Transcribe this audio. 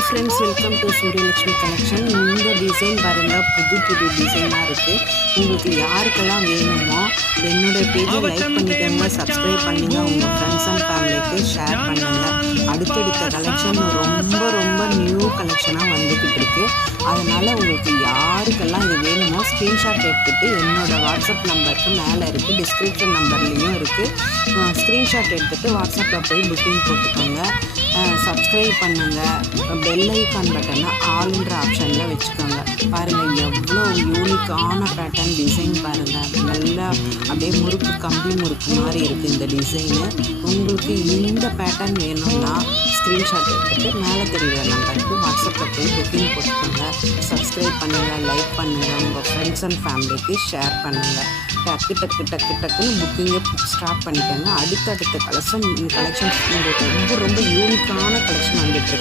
Hi friends, welcome to Suryalakshmi collection. இந்த design பாருங்கள், புது டிசைனாக இருக்குது. உங்களுக்கு யாருக்கெல்லாம் வேணுமோ என்னோடய பேஜை லைக் பண்ணிக்கோங்க, சப்ஸ்கிரைப் பண்ணுங்கள், உங்கள் ஃப்ரெண்ட்ஸ் அண்ட் ஃபேமிலிக்கு ஷேர் பண்ணுங்கள். அடுத்தடுத்த கலெக்ஷன் ரொம்ப நியூ கலெக்ஷனாக வந்துக்கிட்டு இருக்குது. அதனால் உங்களுக்கு யாருக்கெல்லாம் இது வேணுமோ ஸ்க்ரீன்ஷாட் எடுத்துகிட்டு என்னோடய வாட்ஸ்அப் நம்பருக்கு மேலே இருக்குது, டிஸ்கிரிப்ஷன் நம்பர்லேயும் இருக்குது. ஸ்க்ரீன்ஷாட் எடுத்துகிட்டு வாட்ஸ்அப்பில் போய் புக்கிங் போட்டுக்கோங்க. சப்ஸ்கிரைப் பண்ணுங்கள். பெல் ஐக்கான் பட்டனை ஆல்ன்ற ஆப்ஷனில் வச்சுக்கோங்க. பாருங்கள் எவ்வளோ யூனிக்கான பேட்டர்ன் டிசைன் பாருங்கள். நல்லா அப்படியே கம்பி முறுக்கு மாதிரி இருக்குது இந்த டிசைனு. உங்களுக்கு இந்த பேட்டர்ன் வேணும்னா ஸ்க்ரீன்ஷாட் எடுத்துகிட்டு மேலே தெரிகிற நம்பருக்கு வாட்ஸ்அப்பில் போய் புக்கிங் போட்டுக்கோங்க. சப்ஸ்கிரைப் பண்ணுங்கள், லைக் பண்ணுங்கள், உங்கள் ஃப்ரெண்ட்ஸ் அண்ட் ஃபேமிலிக்கு ஷேர் பண்ணுங்கள். டக்குன்னு புக்கிங்கை ஸ்டார்ட் பண்ணிக்கோங்க. அடுத்தடுத்த கலெக்ஷன்ஸ் உங்களுக்கு ரொம்ப யூனிக்கான கலெக்ஷன் வந்துட்டுருக்கு.